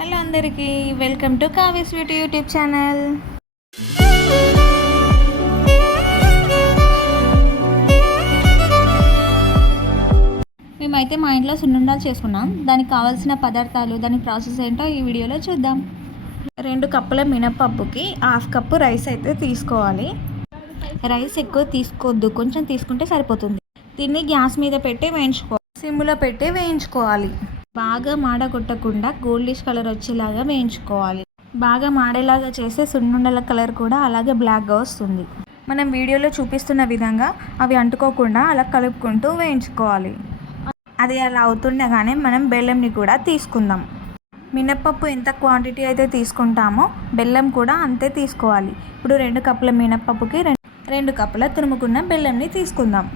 Hello అందరికీ welcome to Kavya sweet YouTube channel. మేమైతే మా ఇంట్లో సున్నుండాలు చేసుకున్నాం. దానికి కావాల్సిన పదార్థాలు దాని ప్రాసెస్ ఏంటో ఈ వీడియోలో చూద్దాం. రెండు కప్పుల మినపప్పుకి హాఫ్ కప్పు రైస్ అయితే తీసుకోవాలి. రైస్ ఎక్కువ తీసుకోవద్దు కొంచెం తీసుకుంటే సరిపోతుంది. దీన్ని గ్యాస్ మీద పెట్టి వేయించుకోవాలి సిమ్లో పెట్టి వేయించుకోవాలి. బాగా మాడగొట్టకుండా గోల్డిష్ కలర్ వచ్చేలాగా వేయించుకోవాలి. బాగా మాడేలాగా చేస్తే సున్నుండల కలర్ కూడా అలాగే బ్లాక్గా వస్తుంది. మనం వీడియోలో చూపిస్తున్న విధంగా అవి అంటుకోకుండా అలా కలుపుకుంటూ వేయించుకోవాలి. అది అలా అవుతుండగానే మనం బెల్లంని కూడా తీసుకుందాం. మినప్పప్పు ఎంత క్వాంటిటీ అయితే తీసుకుంటామో బెల్లం కూడా అంతే తీసుకోవాలి. ఇప్పుడు రెండు కప్పుల మినప్పప్పుకి రెండు కప్పుల తురుముకున్న బెల్లంని తీసుకుందాం.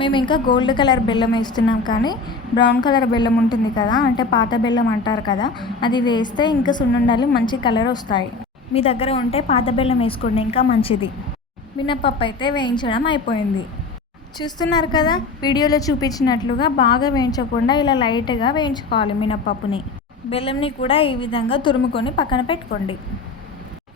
మేము ఇంకా గోల్డ్ కలర్ బెల్లం వేస్తున్నాం కానీ బ్రౌన్ కలర్ బెల్లం ఉంటుంది కదా అంటే పాత బెల్లం అంటారు కదా అది వేస్తే ఇంకా సున్నుండాలు మంచి కలర్ వస్తాయి. మీ దగ్గర ఉంటే పాత బెల్లం వేసుకోండి ఇంకా మంచిది. మినప్పప్పు అయితే వేయించడం అయిపోయింది. చూస్తున్నారు కదా వీడియోలో చూపించినట్లుగా బాగా వేయించకుండా ఇలా లైట్గా వేయించుకోవాలి మినప్పప్పుని. బెల్లంని కూడా ఈ విధంగా తురుముకొని పక్కన పెట్టుకోండి.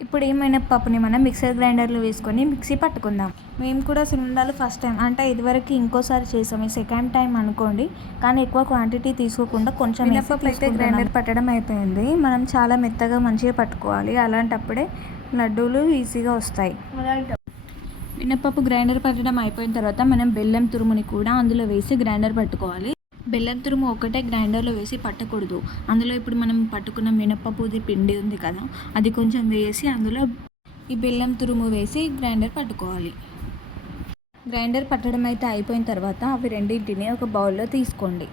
ఇప్పుడు ఈ మినప్పప్పుని మనం మిక్సర్ గ్రైండర్లో వేసుకొని మిక్సీ పట్టుకుందాం. మేము కూడా సున్నుండాలు ఫస్ట్ టైం అంటే ఇదివరకు ఇంకోసారి చేసాం. ఈ సెకండ్ టైం అనుకోండి కానీ ఎక్కువ క్వాంటిటీ తీసుకోకుండా కొంచెం మినప్పప్పు అయితే గ్రైండర్ పట్టడం అయిపోయింది. మనం చాలా మెత్తగా మంచిగా పట్టుకోవాలి. అలాంటప్పుడే లడ్డూలు ఈజీగా వస్తాయి. మినప్పప్పు గ్రైండర్ పట్టడం అయిపోయిన తర్వాత మనం బెల్లం తురుముని కూడా అందులో వేసి గ్రైండర్ పట్టుకోవాలి. బెల్లం తురుము ఒకటే గ్రైండర్లో వేసి పట్టకూడదు. అందులో ఇప్పుడు మనం పట్టుకున్న మినప్పప్పుది పిండి ఉంది కదా అది కొంచెం వేసి అందులో ఈ బెల్లం తురుము వేసి గ్రైండర్ పట్టుకోవాలి. గ్రైండర్ పట్టడం అయితే అయిపోయిన తర్వాత అవి రెండింటిని ఒక బౌల్లో తీసుకోండి.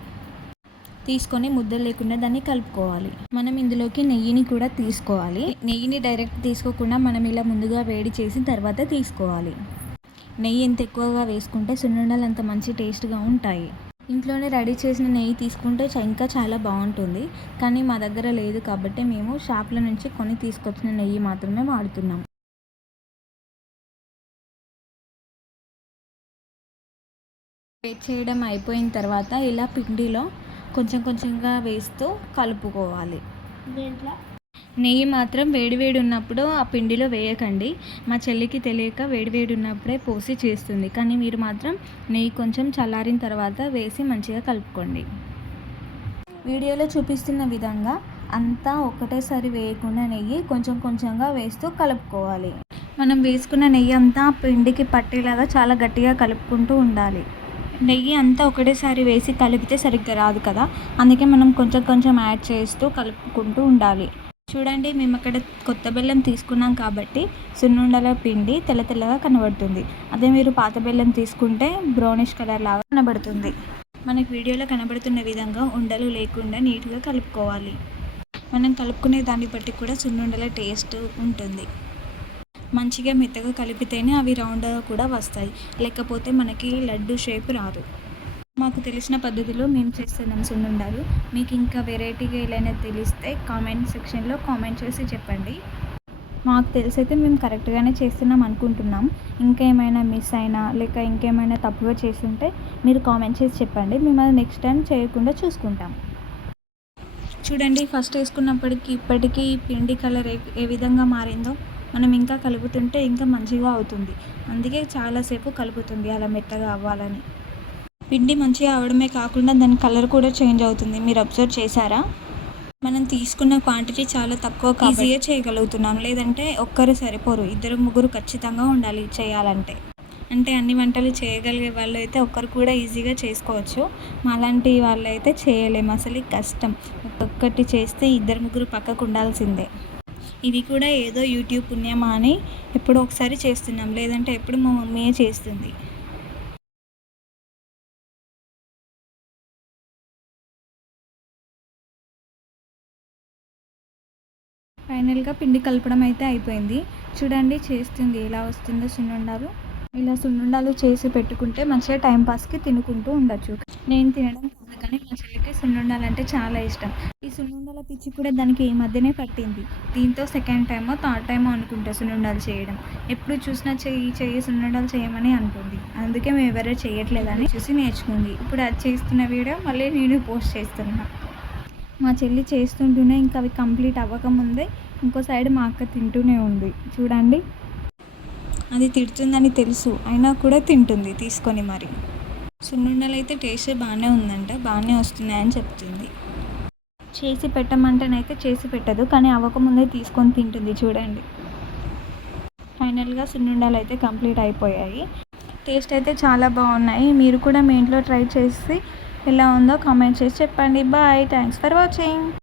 తీసుకొని ముద్ద లేకుండా దాన్ని కలుపుకోవాలి. మనం ఇందులోకి నెయ్యిని కూడా తీసుకోవాలి. నెయ్యిని డైరెక్ట్ తీసుకోకుండా మనం ఇలా ముందుగా వేడి చేసి తర్వాత తీసుకోవాలి. నెయ్యి ఎంత ఎక్కువగా వేసుకుంటే సున్నుండలు అంత మంచి టేస్ట్గా ఉంటాయి. ఇంట్లోనే రెడీ చేసిన నెయ్యి తీసుకుంటే చ- ఇంకా చాలా బాగుంటుంది. కానీ మా దగ్గర లేదు కాబట్టి మేము షాప్ల నుంచి కొని తీసుకొచ్చిన నెయ్యి మాత్రమే వాడుతున్నాం. వేట్ చేయడం అయిపోయిన తర్వాత ఇలా పిండిలో కొంచెం కొంచెంగా వేస్తూ కలుపుకోవాలి. నెయ్యి మాత్రం వేడివేడి ఉన్నప్పుడు ఆ పిండిలో వేయకండి. మా చెల్లికి తెలియక వేడివేడి ఉన్నప్పుడే పోసి చేస్తుంది. కానీ మీరు మాత్రం నెయ్యి కొంచెం చల్లారిన తర్వాత వేసి మంచిగా కలుపుకోండి. వీడియోలో చూపిస్తున్న విధంగా అంతా ఒకటేసారి వేయకుండా నెయ్యి కొంచెం కొంచెంగా వేస్తూ కలుపుకోవాలి. మనం వేసుకున్న నెయ్యి అంతా ఆ పిండికి పట్టేలాగా చాలా గట్టిగా కలుపుకుంటూ ఉండాలి. నెయ్యి అంతా ఒకటేసారి వేసి కలిపితే సరిగ్గా రాదు కదా. అందుకే మనం కొంచెం కొంచెం యాడ్ చేస్తూ కలుపుకుంటూ ఉండాలి. చూడండి మేము అక్కడ కొత్త బెల్లం తీసుకున్నాం కాబట్టి సున్నుండల పిండి తెల్ల తెల్లగా కనబడుతుంది. అదే మీరు పాత బెల్లం తీసుకుంటే బ్రౌనిష్ కలర్ లాగా కనబడుతుంది. మనకి వీడియోలో కనబడుతున్న విధంగా ఉండలు లేకుండా నీట్గా కలుపుకోవాలి. మనం కలుపుకునే దాన్ని బట్టి కూడా సున్నుండల టేస్ట్ ఉంటుంది. మంచిగా మెత్తగా కలిపితేనే అవి రౌండ్గా కూడా వస్తాయి. లేకపోతే మనకి లడ్డు షేప్ రాదు. మాకు తెలిసిన పద్ధతిలో మేము చేస్తున్నాం సున్నుండాలు మీకు ఇంకా వెరైటీగా ఏదైనా తెలిస్తే కామెంట్ సెక్షన్లో కామెంట్ చేసి చెప్పండి. మాకు తెలిసైతే మేము కరెక్ట్గానే చేస్తున్నాం అనుకుంటున్నాం. ఇంకా ఏమైనా మిస్ అయినా లేక ఇంకేమైనా తప్పుగా చేస్తుంటే మీరు కామెంట్ చేసి చెప్పండి. మేము అది నెక్స్ట్ టైం చేయకుండా చూసుకుంటాం. చూడండి ఫస్ట్ వేసుకున్నప్పటికీ ఇప్పటికీ ఈ పిండి కలర్ ఏ ఏ విధంగా మారిందో మనం ఇంకా కలుపుతుంటే ఇంకా మంచిగా అవుతుంది. అందుకే చాలాసేపు కలుపుతుంది అలా మెత్తగా అవ్వాలని. పిండి మంచిగా అవడమే కాకుండా దాని కలర్ కూడా చేంజ్ అవుతుంది. మీరు అబ్జర్వ్ చేశారా? మనం తీసుకున్న క్వాంటిటీ చాలా తక్కువ ఈజీగా చేయగలుగుతున్నాం. లేదంటే ఒక్కరు సరిపోరు. ఇద్దరు ముగ్గురు ఖచ్చితంగా ఉండాలి చేయాలంటే. అంటే అన్ని వంటలు చేయగలిగే వాళ్ళు అయితే ఒక్కరు కూడా ఈజీగా చేసుకోవచ్చు. మాలాంటి వాళ్ళు అయితే చేయలేము అసలు కష్టం. ఒక్కొక్కటి చేస్తే ఇద్దరు ముగ్గురు పక్కకు ఉండాల్సిందే. ఇది కూడా ఏదో యూట్యూబ్ పుణ్యమా అని ఎప్పుడో ఒకసారి చేస్తున్నాం. లేదంటే ఎప్పుడు మా మమ్మీయే చేస్తుంది. ఫైనల్గా పిండి కలపడం అయితే అయిపోయింది. చూడండి చేస్తుంది ఎలా వస్తుందో సున్నుండాలు. ఇలా సున్నుండాలు చేసి పెట్టుకుంటే మంచిగా టైంపాస్కి తినుకుంటూ ఉండొచ్చు. నేను తినడం కాదు కానీ మా చెల్లికి సున్నుండాలు అంటే చాలా ఇష్టం. ఈ సున్నుండాల పిచ్చి కూడా దానికి ఈ మధ్యనే పట్టింది. దీంతో సెకండ్ టైమో థర్డ్ టైమో అనుకుంటా సున్నుండాలు చేయడం. ఎప్పుడు చూసినా చెయ్యి చెయ్యి సున్నుండాలు చేయమని అంటుంది. అందుకే మేము ఎవరో చేయట్లేదని చూసి నేర్చుకుంది. ఇప్పుడు అది చేస్తున్న వీడియో మళ్ళీ నేను పోస్ట్ చేస్తున్నాను మా చెల్లి చేస్తుంటూనే ఇంకా అవి కంప్లీట్ అవ్వకముందే ఇంకో సైడ్ మా అక్క తింటూనే ఉంది. చూడండి. అది తిడుతుందని తెలుసు. అయినా కూడా తింటుంది. తీసుకొని మరి. సున్నుండలు అయితే టేస్ట్ బాగానే ఉందంట. బాగానే వస్తున్నాయని చెప్తుంది. చేసి పెట్టమంటేనైతే చేసి పెట్టదు. కానీ అవ్వకముందే తీసుకొని తింటుంది చూడండి. ఫైనల్గా సున్నుండలు అయితే కంప్లీట్ అయిపోయాయి. టేస్ట్ అయితే చాలా బాగున్నాయి. మీరు కూడా మీ ఇంట్లో ట్రై చేసి ఎలా ఉందో కామెంట్ చేసి చెప్పండి. బాయ్. Thanks for watching.